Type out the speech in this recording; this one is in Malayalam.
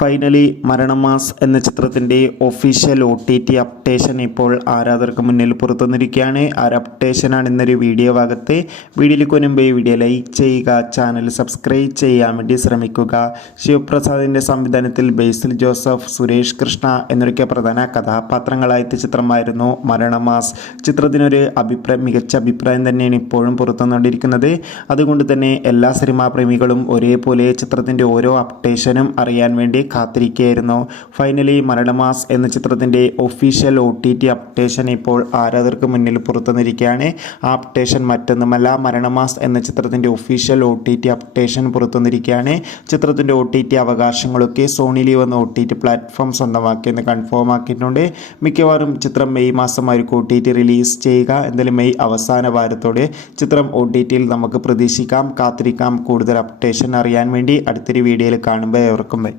ഫൈനലി മരണമാസ് എന്ന ചിത്രത്തിൻ്റെ ഒഫീഷ്യൽ OTT അപ്ഡേഷൻ ഇപ്പോൾ ആരാധകർക്ക് മുന്നിൽ പുറത്തുവന്നിരിക്കുകയാണ്. ആ അപ്ഡേഷനാണ് ഇന്നൊരു വീഡിയോ ഭാഗത്ത്. വീഡിയോയിലേക്ക് മുൻപ് വീഡിയോ ലൈക്ക് ചെയ്യുക, ചാനൽ സബ്സ്ക്രൈബ് ചെയ്യാൻ വേണ്ടി ശ്രമിക്കുക. ശിവപ്രസാദിൻ്റെ സംവിധാനത്തിൽ ബേസിൽ ജോസഫ്, സുരേഷ് കൃഷ്ണ എന്നൊക്കെ പ്രധാന കഥാപാത്രങ്ങളായ ചിത്രമായിരുന്നു മരണമാസ്. ചിത്രത്തിനൊരു മികച്ച അഭിപ്രായം തന്നെയാണ് ഇപ്പോഴും പുറത്തുവന്നുകൊണ്ടിരിക്കുന്നത്. അതുകൊണ്ട് തന്നെ എല്ലാ സിനിമാ പ്രേമികളും ഒരേപോലെ ചിത്രത്തിൻ്റെ ഓരോ അപ്ഡേഷനും അറിയാൻ വേണ്ടി കാത്തിരിക്കുകയായിരുന്നു. ഫൈനലി മരണമാസ് എന്ന ചിത്രത്തിൻ്റെ ഒഫീഷ്യൽ OTT അപ്ഡേഷൻ ഇപ്പോൾ ആരാധകർക്ക് മുന്നിൽ പുറത്തുവന്നിരിക്കുകയാണ്. ആ അപ്ഡേഷൻ മറ്റൊന്നുമല്ല, മരണമാസ് എന്ന ചിത്രത്തിൻ്റെ ഒഫീഷ്യൽ OTT അപ്ഡേഷൻ പുറത്തുവന്നിരിക്കുകയാണ്. ചിത്രത്തിൻ്റെ OTT അവകാശങ്ങളൊക്കെ സോണി ലീവ് എന്ന OTT പ്ലാറ്റ്ഫോം സ്വന്തമാക്കിയെന്ന് കൺഫേം ആക്കിയിട്ടുണ്ട്. മിക്കവാറും ചിത്രം മെയ് മാസമായിരിക്കും OTT റിലീസ് ചെയ്യുക. എന്തായാലും മെയ് അവസാന വാരത്തോടെ ചിത്രം OTTയിൽ നമുക്ക് പ്രതീക്ഷിക്കാം, കാത്തിരിക്കാം. കൂടുതൽ അപ്ഡേഷൻ അറിയാൻ വേണ്ടി അടുത്തൊരു വീഡിയോയിൽ കാണുമ്പോൾ ഏവർക്കും ബൈ.